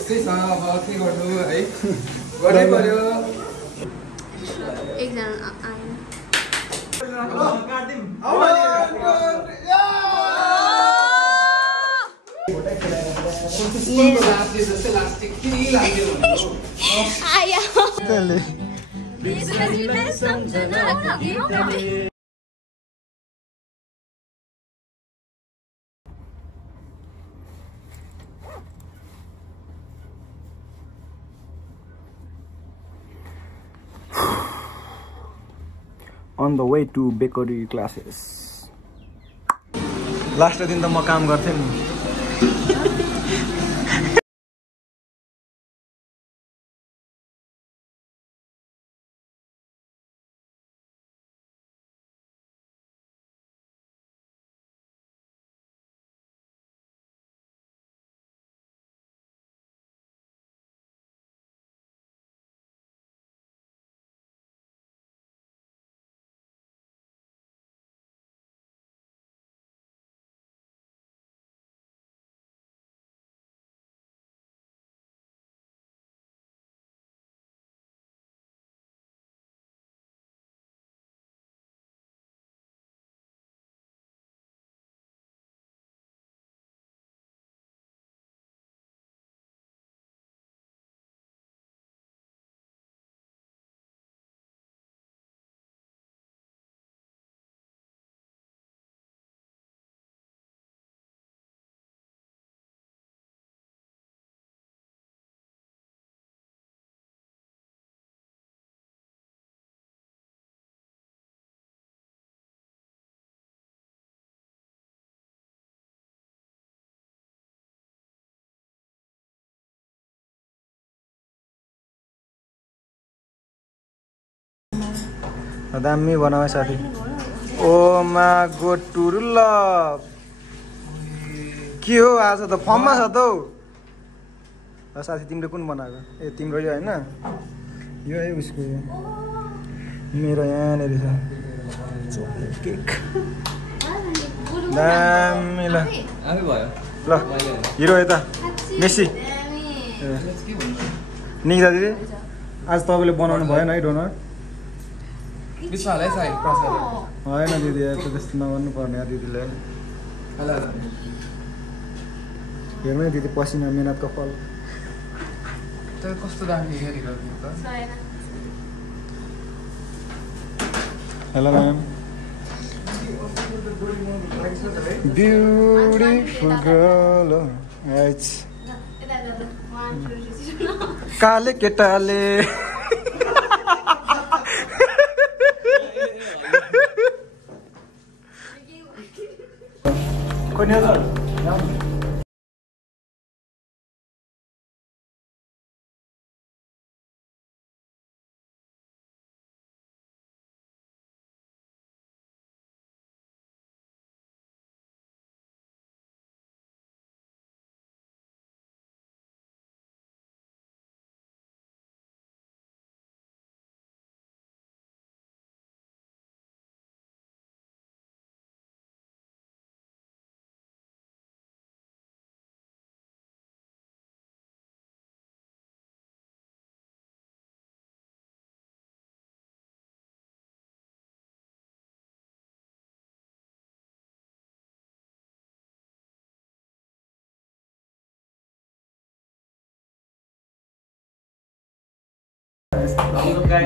त्यस्तै छ अब के गर्नु है गर्नै पर्यो एकजना आयो On the way to bakery classes. Last दिन त म काम गर्थेँ नि दामी बनायो साथी ओ मा गो टुरुल के हो आज त फर्ममा छ त हौ साथी तिमीले कुन बनाएको ए तिम्रो यो हैन यो है उसको मेरो यहाँनेर छ चकलेट केक दामी ल आफै भयो ल हिरो यता मेसी निकिता दिदी आज तपाईले बनाउनु भएन है डोनर बिस्वालै छ है प्रसाद होइन दिदी त्यस्तो नगर्नु पर्ने दिदीले हेर्नु दिदी पसिना मेहनतको फल तर कस्तो दामी हेरेको त hello ma'am beautiful girl right काले केटाले कोनी हो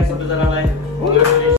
सबैजनालाई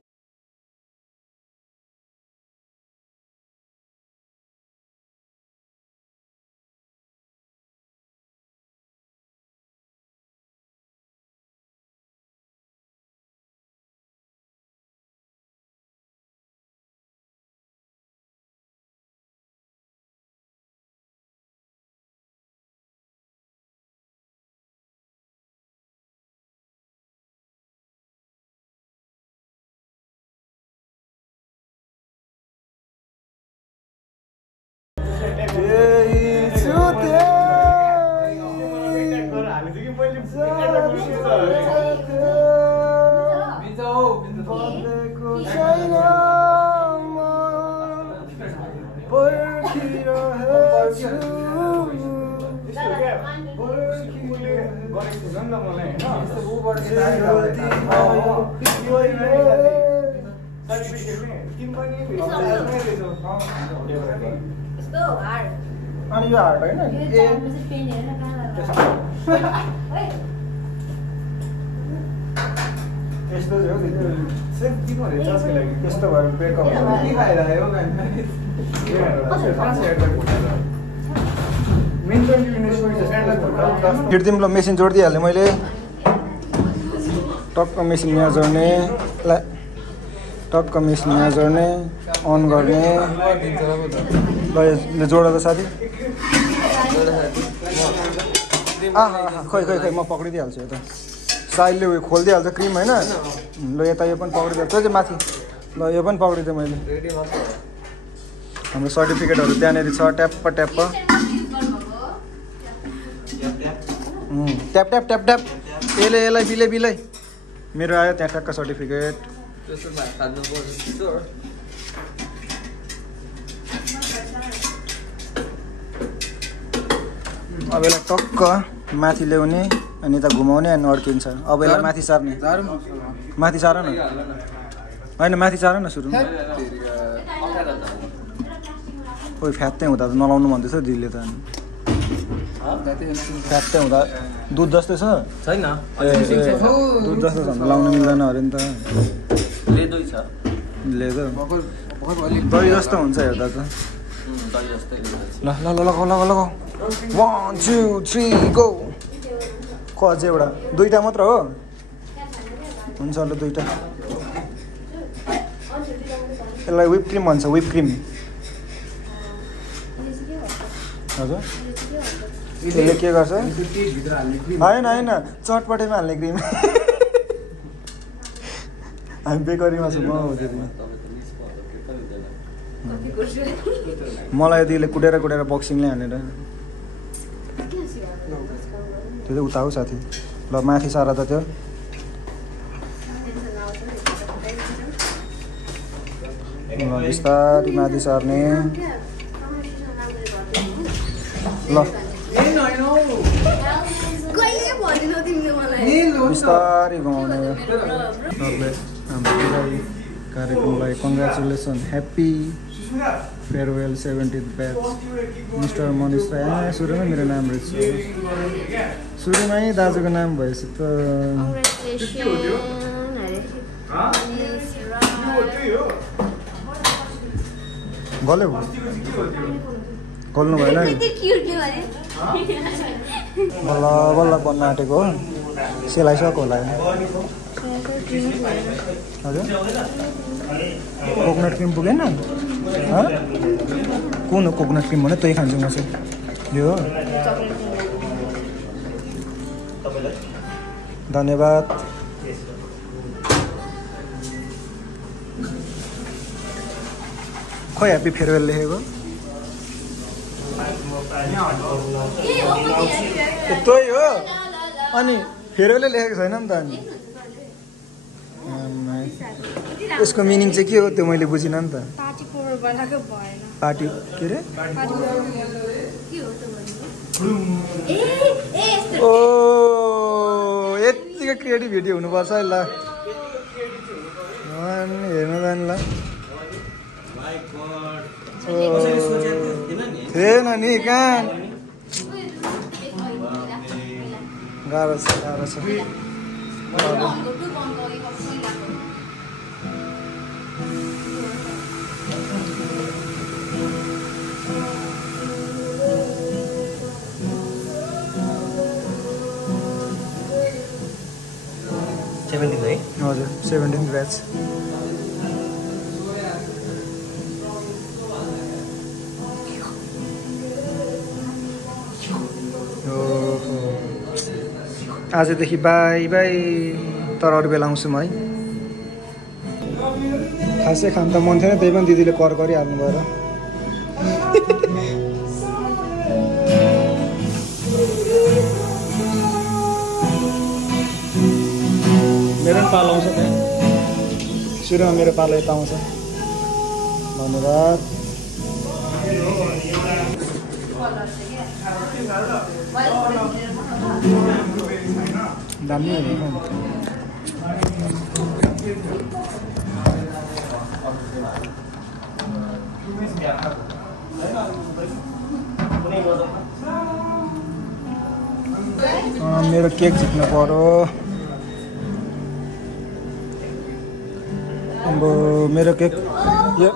अनि यो हार्ड होइन यस्तो चाहिँ हो यस्तो भयो ब्रेकअप हिँड्दिउँ ल मेसिन जोडिदिइहालेँ मैले टक्क मेसिन यहाँ जोड्ने टक्क मेसिन यहाँ जोड्ने अन गर्ने ल जोड त साथी खै खै खै म पक्रिदिइहाल्छु यता साइडले उयो खोलिदिइहाल्छ क्रिम होइन ल यता यो पनि पक्रिदिइहाल्छ त्यो चाहिँ माथि ल यो पनि पक्रिदिएँ मैले हाम्रो सर्टिफिकेटहरू त्यहाँनिर छ tap tap tap tap tap tap यसलाई बिलै बिलै मेरो आयो त्यहाँ ट्याक्क सर्टिफिकेट अब यसलाई टक्क माथि ल्याउने अनि यता घुमाउने अनि अड्किन्छ अब यसलाई माथि सार्ने माथि सार न होइन माथि सार न सुरुमा खोइ फ्यात्तै हुँदा त नलाउनु भन्दैछ दिदीले त फ्यात्तै हुँदा दुध जस्तै छ छैन दुध जस्तो छ भने लाउनु मिल्दैन अरे नि त लेदो छ लेदो दही जस्तो हुन्छ हेर्दा त ल ल ल लगाऊ लगाऊ लगाऊ 1 2 3 गो क अझै एउटा दुईटा मात्र हो हुन्छ ल दुईटा यसलाई whip cream भन्छ whip cream हजुर त्यसले के गर्छ होइन होइन चटपटेमा हाल्ने क्रिम हामी बेकरीमा छौँ म मलाई यतिले कुटेर कुटेर बक्सिङले हानेर त्यो चाहिँ उता हो साथी ल माथि सारा त त्यो बिस्तारै माथि सार्ने ल बिस्तारै घुमाउने हाम्रो कार्यक्रमलाई congratulation happy farewell 70th batch mister Manish Rai सुरुमै मेरो नाम रहेछ सुरुमै दाजुको नाम भएछ त गल्यो गल्नु भएन बल्ल बल्ल बन्न आँटेको हो सेलाइसक्यो होला हजुर कोकोनट क्रिम पुगेन कुन हो कोकोनट क्रिम भने त्यही खान्छु म चाहिँ यो हो धन्यवाद खोइ ह्याप्पी फेयरवेल लेखेको त्यही हो अनि फेयरवेलै लेखेको छैन नि त अनि यसको मिनिङ चाहिँ के हो त्यो मैले बुझिनँ नि त पार्टी के अरे ओ यतिको क्रिएटिभिटी हुनुपर्छ है ल हेर्नु जानु ल थिएन नि कहाँ गाह्रो छ गाह्रो छ हजुर 17th ब्याच आजदेखि बाई बाई तर अरू बेला आउँछु म है खासै खान त मन थिएन त्यही पनि दिदीले कर गरिहाल्नु भयो र मेरो पनि पालो आउँछ त्यहाँ सुरुमा मेरो पालो यता आउँछ धन्यवाद दामी हो नि मेरो केक जित्नु पर्यो अब मेरो केक यो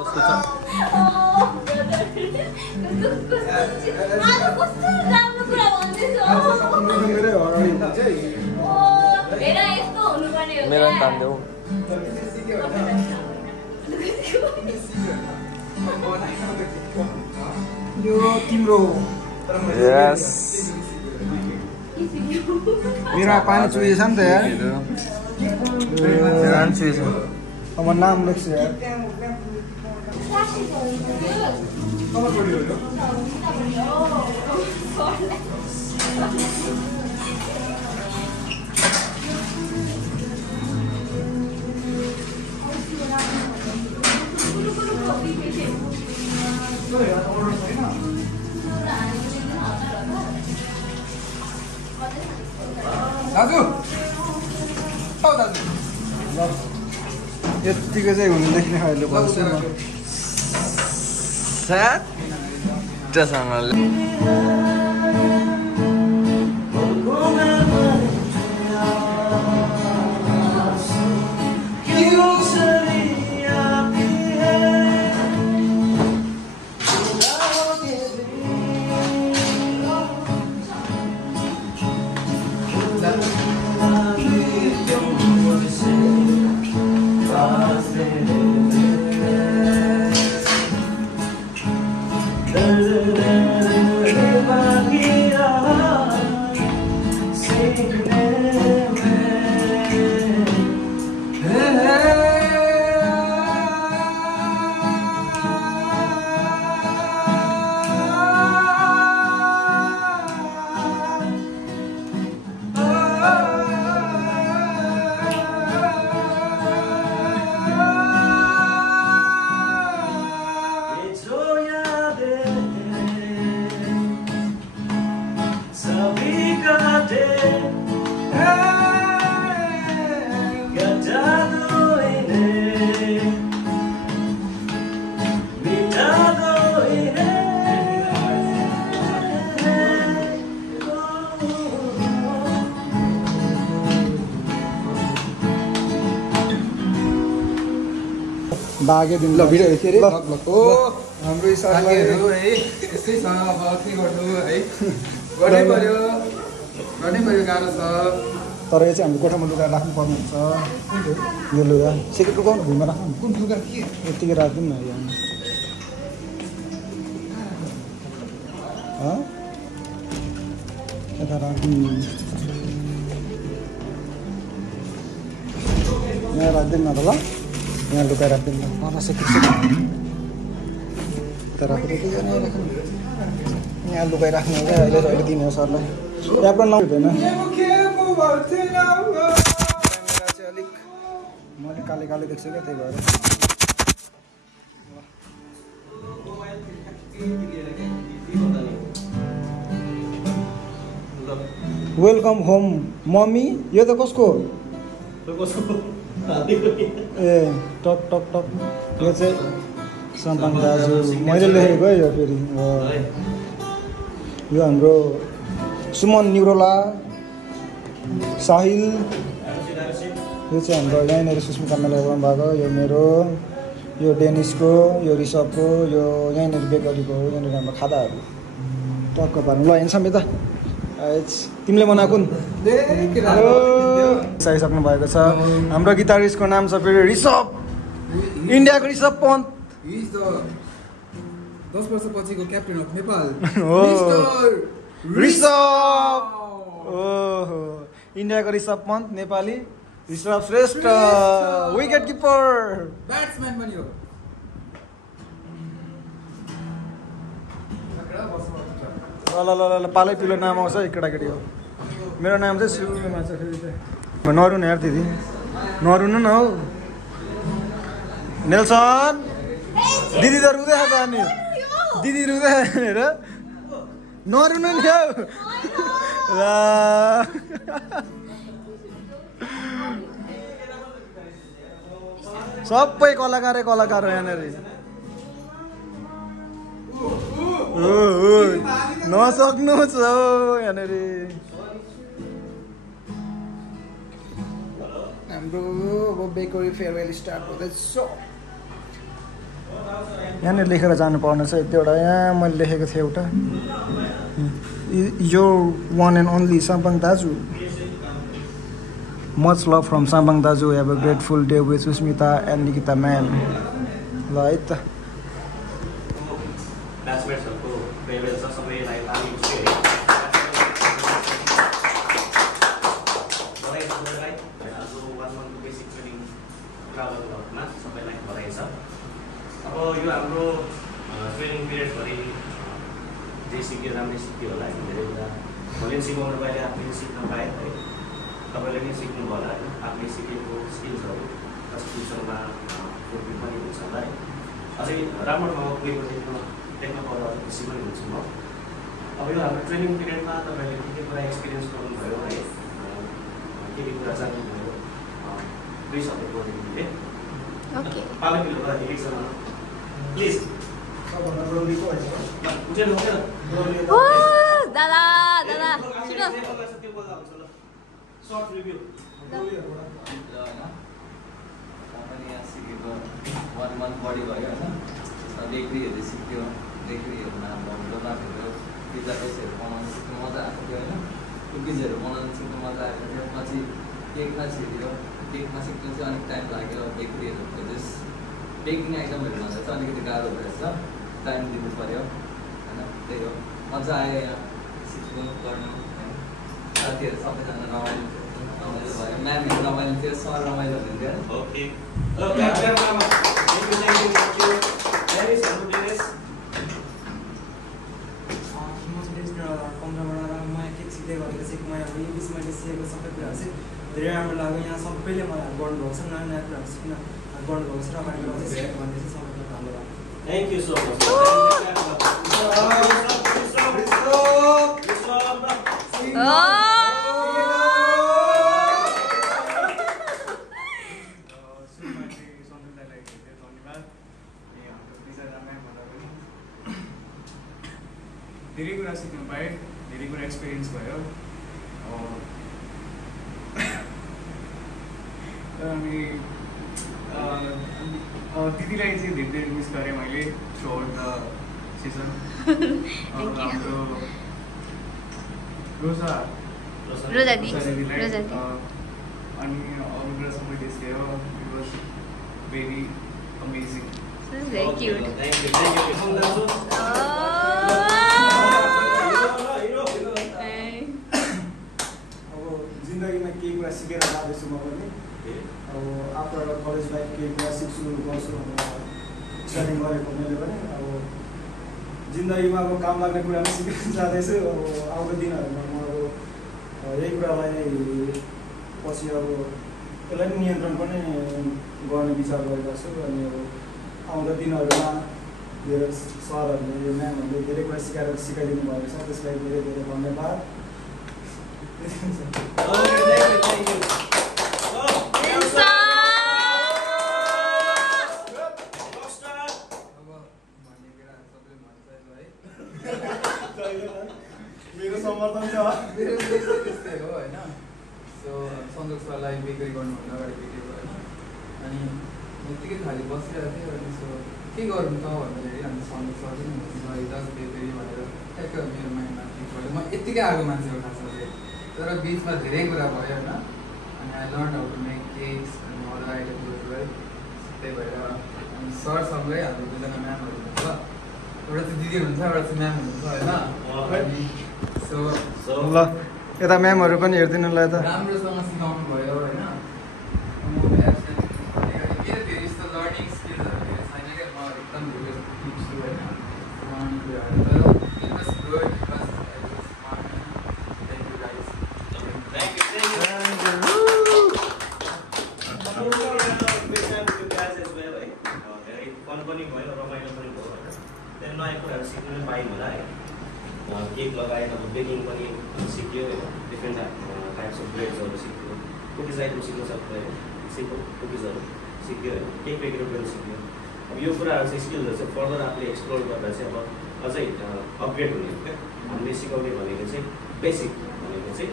मेरो तान्देऊ यो तिम्रो यस मेरो पानी चुहिएछ नि त यार अब नाम लेख्छु यार दाजु औ दाजु ल यतिको चाहिँ हुनेदेखि नै अहिले भन्छु म स्याटसँगले बागे दिन ल भिडियो के रे हो हाम्रो साथीहरु है यस्तै छ अब के गर्नु है गर्नै पर्यो गाह्रो छ तर यो चाहिँ हाम्रो कोठामा लुगा राख्नु पर्ने हुन्छ यो लुगा सेकेन्ड लुगाउनु भुइँमा राख्नु कुन लुगा के यतिकै राखिदिउँ न यहाँ यता राखिदिउँ यहाँ राखिदिउँ न त ल यहाँ लुगा राखिदिउँ न यहाँ लुगाइ राख्नु अहिले अहिले दिने हो सरलाई एप्रोन लाउँदैन अलिक म अलिक काले काले देख्छु क्या त्यही भएर वेलकम होम मम्मी यो त कसको ए टक टक टक यो चाहिँ सम्पाङ दाजु मैले लेखेको है यो फेरि यो हाम्रो सुमन निउरोला साहिल यो चाहिँ हाम्रो यहीँनिर सुस्मिता मेला गर्नु भएको यो मेरो यो डेनिसको यो ऋषभको यो यहीँनिर बेकरीको हो यहाँनिर हाम्रो खादाहरू टक्क पार्नु ल हिँड्छौँ यता तिमीले बनाएको आइसक्नु भएको छ हाम्रो गिटारिस्टको नाम छ फेरि ऋषभ इन्डियाको ऋषभ पन्त 10 वर्षपछिको क्याप्टेन अफ नेपाल ऋषभ ओहो इन्डियाको Rishabh Pant Nepali Rishabh Shrestha wicket keeper batsman पनि हो ल ल ल पालै पिलो नाम आउँछ एक केटाकेटी हो मेरो नाम चाहिँ शिवमा छ फेरि चाहिँ नरुनु यार दिदी नरुनु न हौ नेल्सन दिदी त रुँदै छ अनि दिदी रुँदै हेर नरुनु नि हौ सबै कलाकारै कलाकार हो यहाँनिर नसक्नुहोस् हो यहाँनिर हाम्रो अब बेकरी फेयरवेल स्टार्ट हुँदैछ यहाँनिर लेखेर जानुपर्ने छ यतिवटा यहाँ मैले लेखेको थिएँ एउटा यो वान एन्ड ओन्ली साम्पाङ दाजु मच लभ फ्रम साम्पाङ दाजु have a grateful day with Sushmita and Nikita ma'am ल है त ब्याचमेट्सहरूको फेयरवेल छ सबैलाई हामी आज 1 मन्थ बेसिक ट्रेनिङ क्राउडमा सबैलाई बधाई छ अब यो हाम्रो ट्रेनिङ पिरियडभरि जे सिक्यो राम्रै सिक्यो होला धेरै कुरा मैले सिकाउनु पाएँ आफूले सिक्न पाएँ है तपाईँले पनि सिक्नुभयो होला होइन आफूले सिकेको स्किल्सहरू फ्युचरमा उपयोग पनि हुन्छ होला है अझै राम्रो ठाउँमा पुगेको देख्न पाउँदा अझै खुसी पनि हुन्छु म अब यो हाम्रो ट्रेनिङ पिरियडमा तपाईँले के कुरा एक्सपिरियन्स गर्नुभयो है के कुरा जान्नुभयो 2 शब्द बोल्दै ओके पालकले एकजना प्लिज दादा दादा छिटो सर्ट रिभ्यू यहाँ सिकेको 1 मन्थ बढी भयो होइन बेकरीहरू सिक्यो बेकरीहरूमा भोगमा भयो पिज्जा पेस्टहरू बनाउनु सिक्नु मजा आएको थियो होइन कुकिजहरू बनाउनु सिक्नु मजा आएको थियो पछि केकमा छिर्यो केकमा सिक्नु चाहिँ अलिक टाइम लाग्यो बेकरीहरूको जस बेकिङ आइटमहरूमा चाहिँ अलिकति गाह्रो भएछ टाइम दिनु पऱ्यो होइन त्यही हो मजा आयो यहाँ सिक्नु गर्नु होइन साथीहरू सबैजना रमाइलो भयो म्यामहरू रमाइलो थियो सर रमाइलो हुन्थ्यो ओके सबै कुराहरू चाहिँ धेरै राम्रो लाग्यो यहाँ सबैले मलाई गर्नुभएको छ नयाँ नयाँ कुराहरू सिक्न गर्नुभएको छ र मैले अझै सिक्नु भन्ने चाहिँ सबैलाई धन्यवाद थ्याङ्क यू सो मच धेरै कुरा सिक्नु पाएँ धेरै कुरा एक्सपिरियन्स भयो अनि दिदीलाई चाहिँ धेरै मिस गरेँ मैले थ्रु आउट द सिजन हाम्रो रोजा दिदीलाई अनि अरू कुरा सबै देख्यो it was very amazing Very cute. Thank you. अब जिन्दगीमा केही कुरा सिकेर जाँदैछु म पनि अब आफ्टर कलेज लाइफ केही कुरा सिक्छु गर्छु भनेर स्टार्टिङ गरेको मैले पनि अब जिन्दगीमा अब काम लाग्ने कुरामा सिकेर जाँदैछु अब आउँदो दिनहरूमा म अब यही कुरालाई पछि अब यसलाई पनि नियन्त्रण पनि गर्ने विचार गरेको छु अनि अब आउँदो दिनहरूमा मेरो सरहरूले म्यामहरूले धेरै कुरा सिकाइदिनु भएको छ त्यसलाई धेरै धेरै धन्यवाद मेरो समर्थन छ मेरो त्यस्तै हो होइन सो सन्तोष सरलाई बेकरी गर्नुभन्दा अगाडि भेटेको होइन अनि यत्तिकै खालि बसिरहेको थियो अनि सो के गरौँ त भन्दाखेरि अनि सन्तोष सर पनि हुनुहुन्छ दाजु बेकरी भनेर ठ्याक्क मेरो माइन्डमा ठिक भयो म यत्तिकै आएको मान्छे हो खासमा चाहिँ तर बिचमा धेरै कुरा भयो होइन अनि I learn how to make cakes अनि अरू आइटमहरू है त्यही भएर अनि सरसँगै हाम्रो 2 जना म्यामहरू हुनुहुन्छ एउटा चाहिँ दिदी हुनुहुन्छ एउटा चाहिँ म्याम हुनुहुन्छ होइन सो ल यता म्यामहरू पनि हेरिदिनु ल यता राम्रोसँग सिकाउनु भयो होइन मेरो फेरि यस्तो लर्निङ स्किल्सहरू मेरो छैन क्या म एकदम धेरै टिप्छु होइन लर्निङ कुराहरू तर it was good it was smart thank you guys fun पनि भयो रमाइलो पनि भयो त्यहाँ नयाँ कुराहरू सिक्नु पनि पायौँ होला है केक लगाएर अब बेकिङ पनि सिक्यो होइन, डिफ्रेन्ट टाइप्स अफ ब्रेड्सहरू सिक्यो, कुकिज आइटम सिक्नु सक्यो होइन, सिम्पल कुकिजहरू सिक्यो होइन, केक बेकहरू पनि सिक्यो। अब यो कुराहरू चाहिँ स्किलहरू चाहिँ फर्दर आफूले एक्सप्लोर गर्दा चाहिँ अब अझै अपग्रेड हुने क्या। हामीले सिकाउने भनेको चाहिँ बेसिक भनेको चाहिँ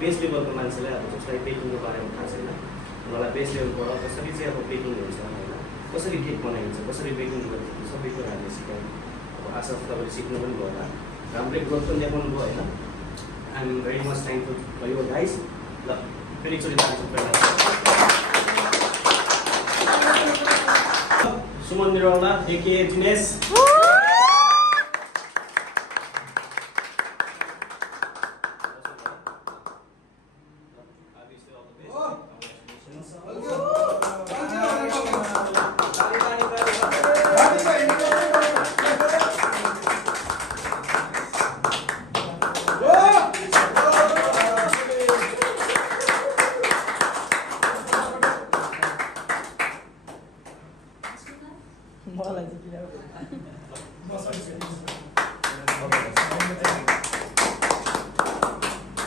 बेस लेभलको मान्छेलाई अब जसलाई बेकिङको बारेमा थाहा छैन उनीहरूलाई बेस लेभलबाट कसरी चाहिँ अब बेकिङ हुन्छ होइन, कसरी केक बनाइन्छ, कसरी बेकिङ गरिन्छ, सबै कुराहरूले सिकाउने। अब आशा तपाईँले सिक्नु पनि भयो होला, राम्रै ग्रोथ पनि देखाउनु भयो होइन। I am very much thankful for your guys. ल फेरि एकचोटि सुमन निरौला एके जिनेश।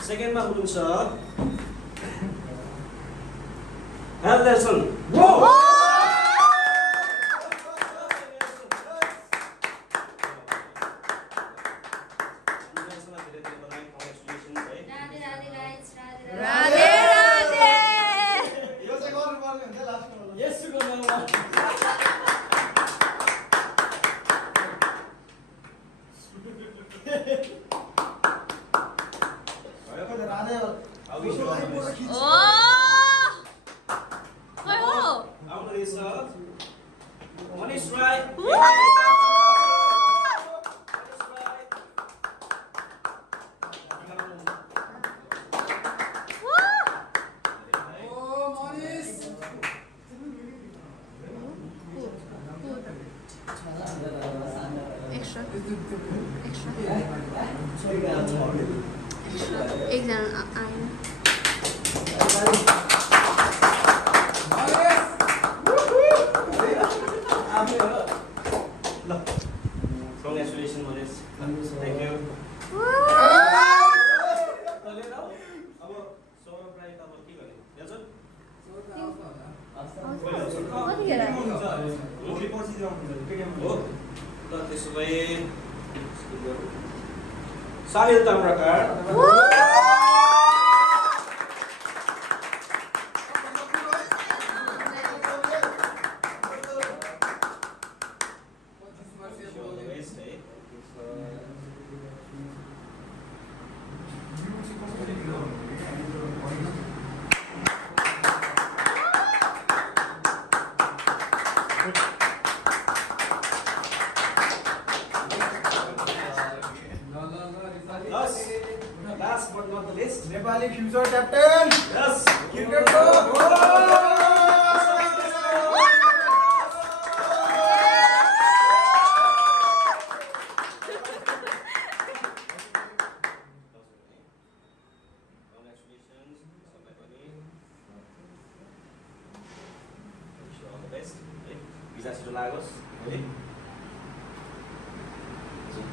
सेकेन्डमा हुनुहुन्छ हेल्दर्सन। एकजना आयो। Congratulations, Maurice. Thank you. अब सौरभ राई त अब के गर्ने याजन हो त त्यसो भए Sahil Tamrakar. Last but not the least, Nepali future captain. yes, क्रिकेटको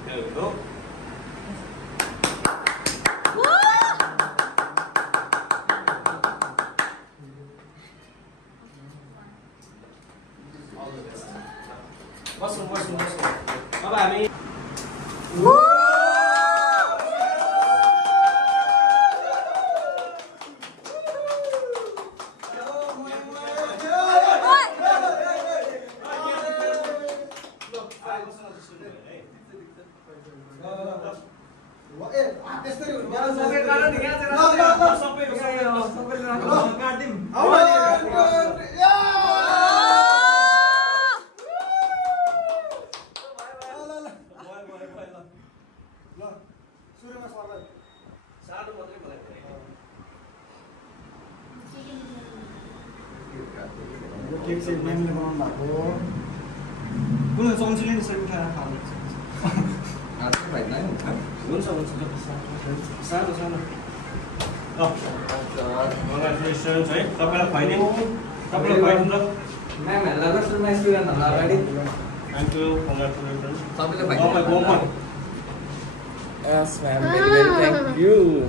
There we go. Awesome. अब हामी केक चाहिँ म्यामले बनाउनु भएको कुन चम्चीले नि सबै उठाएर खानु हुन्छ सानो कङ्ग्रेचुलेसन्स है तपाईँलाई खुवाइदिउँ ल म्यामहरूलाई र सुरुमा स्टुडेन्टहरूलाई अगाडि थ्याङ्क यू कङ्ग्रेचुलेसन्स सबैले Yes, ma'am. Very, very thank you.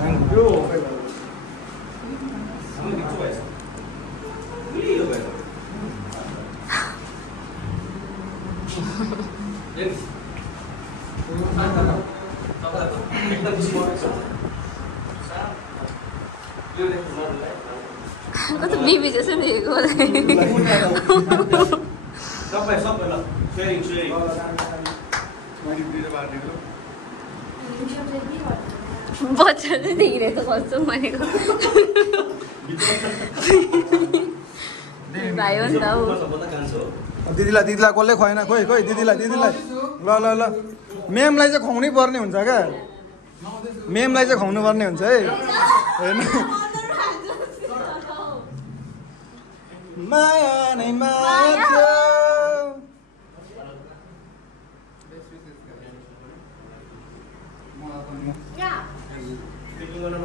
Thank you. Kamu gitu guys. Iya guys. Yes. Kita di sini. Có tụi bi sẽ xem gì cô này. Sampai lah. Sharing. बच्चा चाहिँ देखिरहेको गर्छु भनेको भाइ हो नि त दिदीलाई कसले खुवाएन खोइ दिदीलाई ल मेमलाई चाहिँ खुवाउनै पर्ने हुन्छ क्या मेमलाई चाहिँ खुवाउनु पर्ने हुन्छ है हेर्नु माया नै माया थियो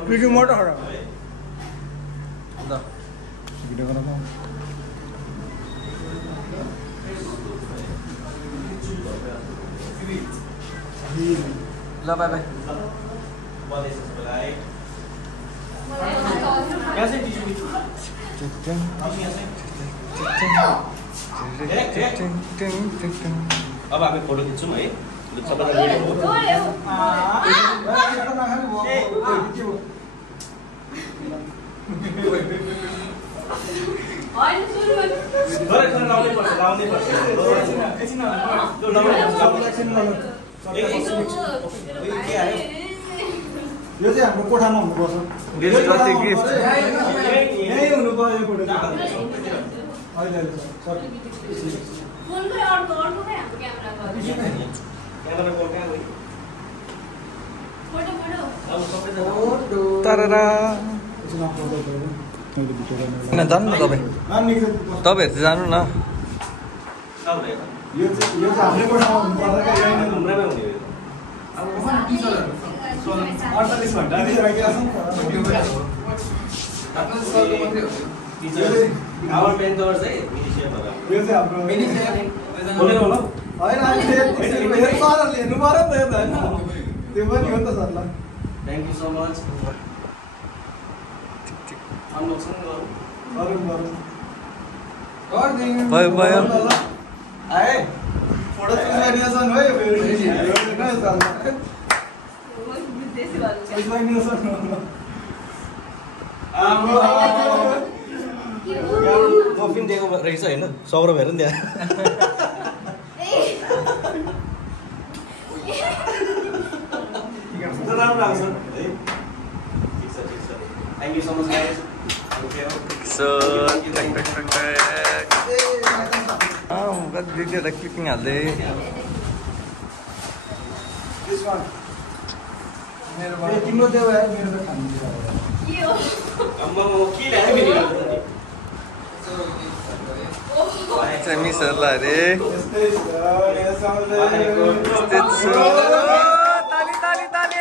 Video motor hara. Da. Video gara ma. ल बाय बाय अब हामी फोटो खिच्छौँ है यो चाहिँ हाम्रो कोठामा हुनुपर्छ यही हुनु पर्यो फोटो अहिले जानु न तपाईँ तपाईँहरू चाहिँ जानु न यो चाहिँ हाम्रो कोठामा हुनुपर्छ Thank you so much. भयो Mofin दिएको रहेछ हैन 100 रुपैयाँ हेर्नु त्यहाँ राम्रो आउँछ है ठीक छ Thank you so much guys. So, video clipping हाल्दै तिम्रो देऊ यार मेरो त खानु चाहिँ मिसहरूलाई अरे ताली ताली ताली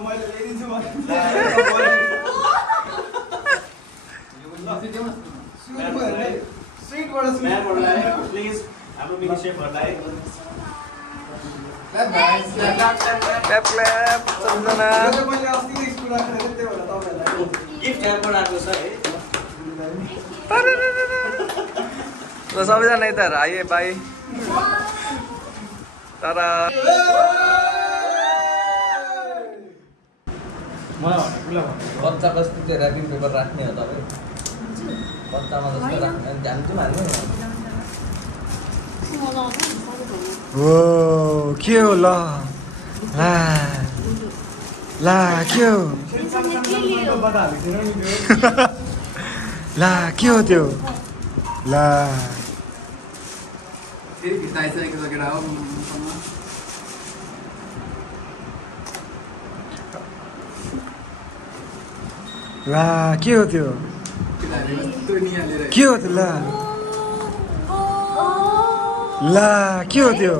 मैले ल्याइदिन्छु प्लिज हाम्रो मिनी शेफहरुलाई क्ल्याप सम्झना मैले अस्तिको स्कुल राखेर त्यही भएर तपाईहरुलाई गिफ्ट ह्याम्पर आएको छ है ल सबैजना यता आइए बाई तारा बच्चा कस्तो त्यो ऱ्यापिङ पेपर राख्ने हो तपाईँ बच्चामा जस्तो राख्ने ध्यान चाहिँ हाल्नु ओ के हो ल के हो के हो त्यो फेरि भिसाइसकेको छ केटा हो के हो त्यो के हो त्यो के हो त्यो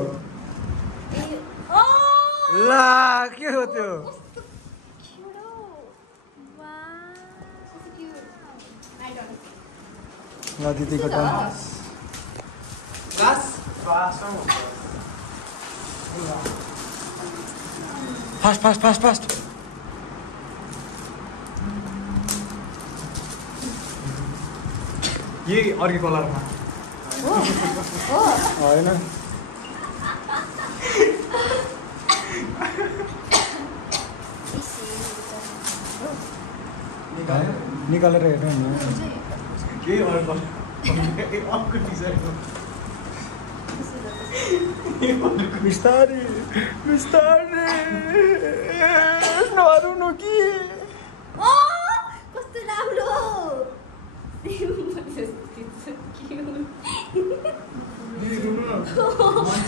के हो त्यो ल दिदीको time fast fast fast fast यही अर्कै कलरमा होइन निकालेर हेर्नु नि यही अर्को अर्को डिजाइन बिस्तारै बिस्तारै नरुनु कि कस्तो राम्रो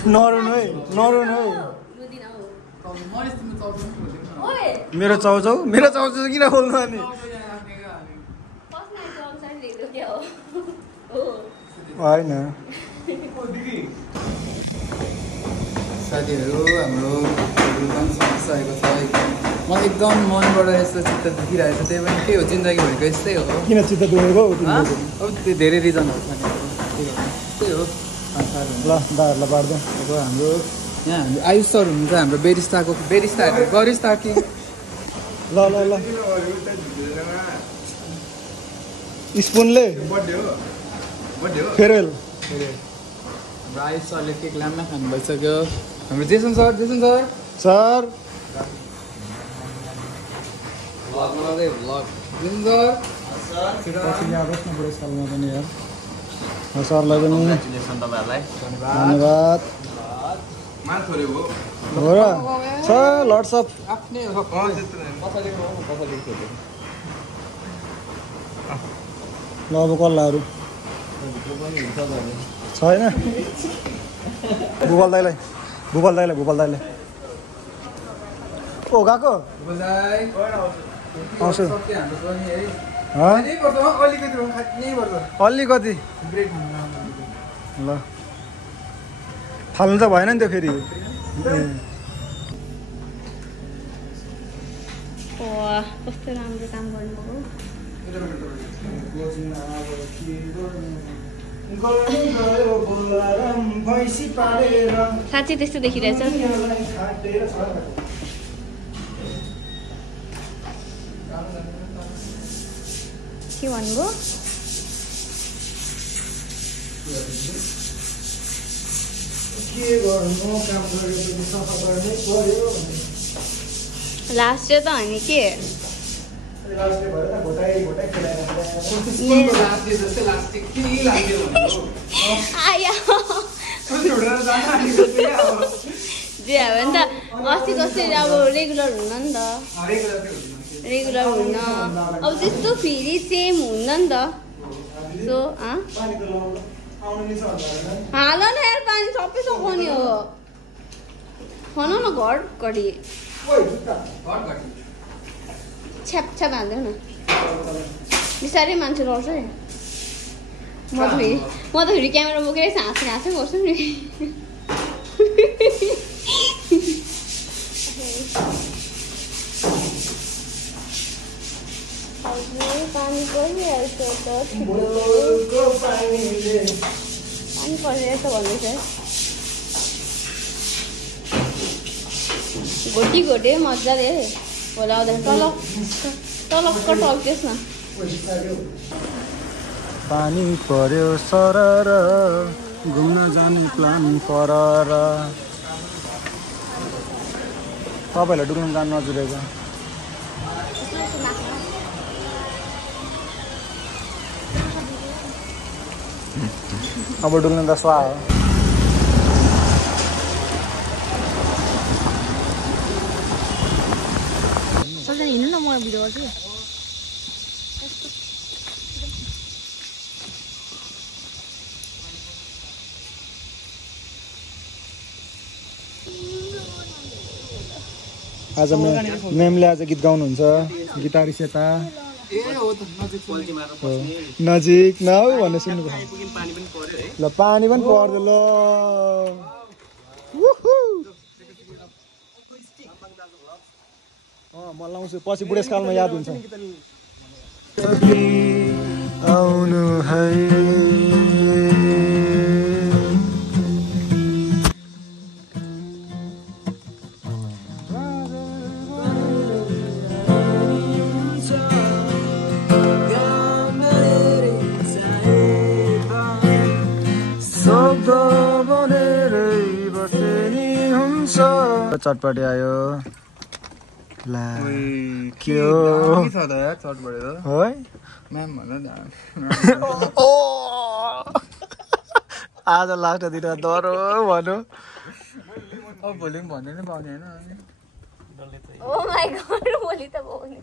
नरुनु है नरुनु है मेरो चाउचाउ किन खोल्नु अनि होइन साथीहरू हाम्रो एकदम समस्या आएको छ मलाई एकदम मनबाट यस्तो चित्त दुखिरहेको छ त्यही पनि के हो जिन्दगी भनेको यस्तै हो किन चित्त दुखेको अब त्यो धेरै रिजनहरू छ नि त्यही हो ल दाहरूलाई बाँड्दै अब हाम्रो यहाँ हाम्रो आयुष सर हुनुहुन्छ हाम्रो बेरिस्ताहरू गरिस्ता कि ल ल ल स्पुनले फेरवेल हाम्रो आयुष सरले केक लाममा खानु भइसक्यो हाम्रो Jason sir sir vlog Jason sir पछि ल्याएस् न बुढेसकालमा पनि यार सरलाई पनि तपाईँहरूलाई धन्यवाद हो र सर लट्सअप आफ्नै ल अब कल्लाहरू छैन भूपाल दाइलाई ओ गएको आउँछु अलिकति ल फाल्नु त भएन नि त्यो फेरि कस्तो राम्रो काम गर्नुभयो साँच्चै त्यस्तो देखिरहेछ के भन्नुभयो लास्ट त होइन के आया जे हो भने त अस्ति जस्तै अब रेगुलर हुन्न नि त रेगुलर हुन्न अब त्यस्तो फेरि सेम हुन्न नि त सो हाल न यार पानी सबै सघाउने हो भन न घडी छ्याप छ्याप हाल्दैन न बिस्तारै मान्छे लड्छ है म त फेरि क्यामेरा बोकेर हाँसै गर्छु नि पानी परिरहेछ त पानी परिरहेछ भन्दैछ घोटी मजाले होला आउँदा तलक्क टल्कियोस् न पानी पर्यो सरर घुम्न जाने प्लान परर तपाईँहरूलाई डुल्न जानु नजुरेको अब डुल्न त स्वा हो हिँड्नु न म भिडियो गर्छु आज म्यामले आज गीत गाउनुहुन्छ गिटारिस्ट यता नजिक नआऊ भन्ने सुन्नु ल पानी पनि पर्यो ल म लाउँछु पछि बुढेसकालमा याद हुन्छ आउनु है चटपटी आयो ला के हो चटपटी त है म्याम भन्दा आज लास्ट दिन डरो भन्नु अब भोलि पनि भन्दै नै पाउने होइन ओ माय गॉड भोलि त पाउने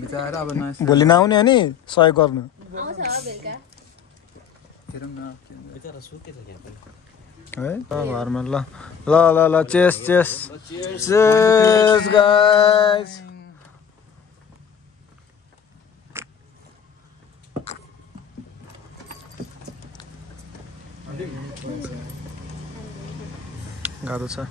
बिचारा अब नयाँ भोलि नआउने अनि सहयोग गर्नु आउँछ बेलुका हेरौँ न बिचारा सुतेछ क्या पनि है घरमा ल ल ल ल चेस चेस चेस गाइस गाह्रो छ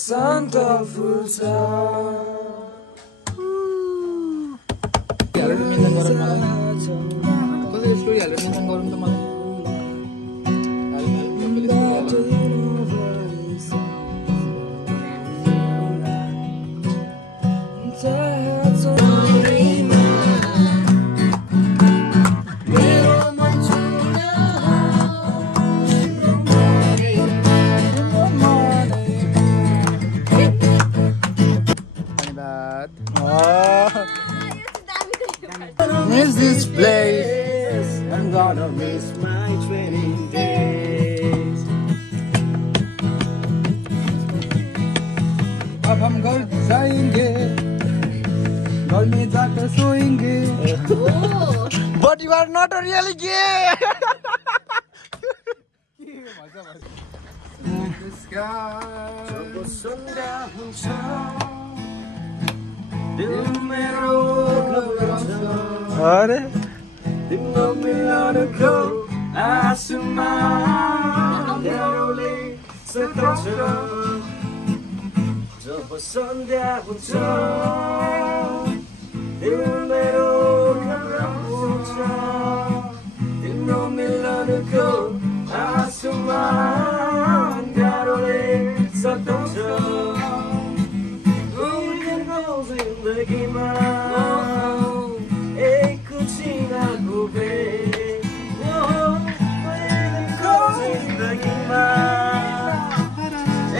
Santa Fruta हालेर मेन्सन गरौँ मलाई कसरी स्टोरी हालेर मेन्सन गरौँ त मलाई Miss this place, I'm gonna miss my training days. अब हम घर जाएंगे घर में जाकर सोएंगे but you are not really gay. जब सन्ध्या हुन्छ दिल मेरो घबराउँछ अरे तिम्रो मिलनको आसमा अँध्यारोले सताउँछ जब सन्ध्या हुन्छ दिल मेरो घबराउँछ तिम्रो मिलनको आसमा अँध्यारोले सताउँछ जिन्दगीमा एक छिनाको भेट जिन्दगीमा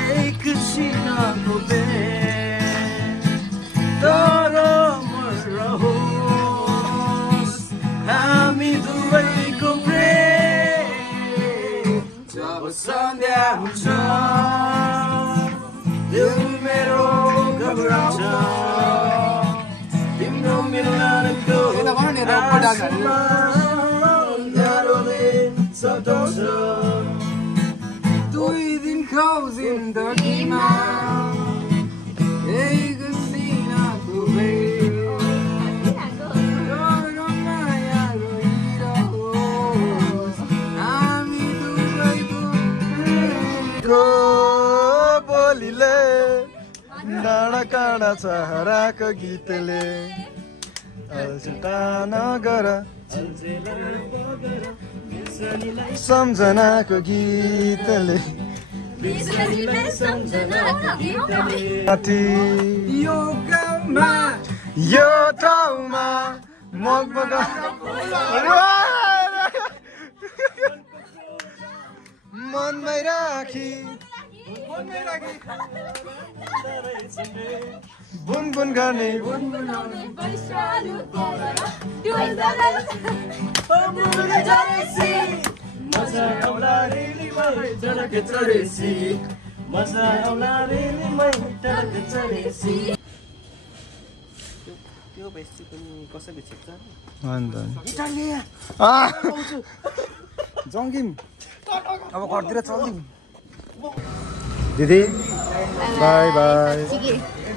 एक छिनाको भेट तर रहोस् हामी दुवैको प्रेम जब सन्ध्या हुन्छ दिल मेरो घबराउँछ तिम्रो मिलनको आसमा अँध्यारोले सताउँछ दुई दिनको जिन्दगीमा एक सिनाको भेट माया रहिरहोस् हामी दुवैको को बोलीले डाँडा काँडा चहराको गीतले अल्छिटा नगर सम्झनाको गीतले माथि यो गाउँमा यो ठाउँमा मगमग मनमै राखी बुन बुन गर्ने मजा आउला रेलीमा टडक चढेसी मजा आउला रेलीमा टडक चढेसी त्यो बेसी पनि कसैले छिक्छ अन्त जङ्गिम अब घरतिर चल्दिउँ दिदी बाई बाई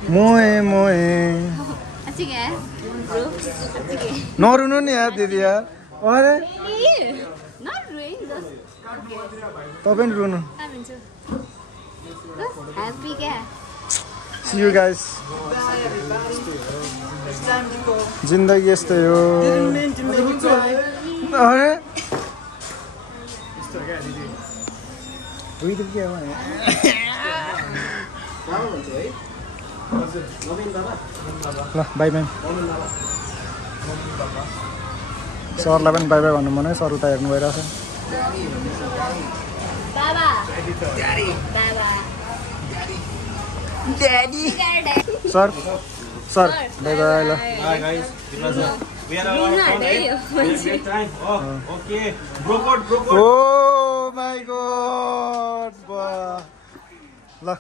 मोए मोए bro. नरुनु नि यार दिदी यार अरे Not doing this. तपाईँ नि रुनु Happy क्या? See you guys. जिन्दगी यस्तै हो अरे उयो त के हो ल बाई बाई सरलाई पनि बाई बाई भन्नु मन है सर उता हेर्नु भइरहेछ Baba. Baba. Daddy sir sir by by ल Bye guys. It was we are all fun, right? We had a great time. Oh, okay. Bro code. Oh my god ल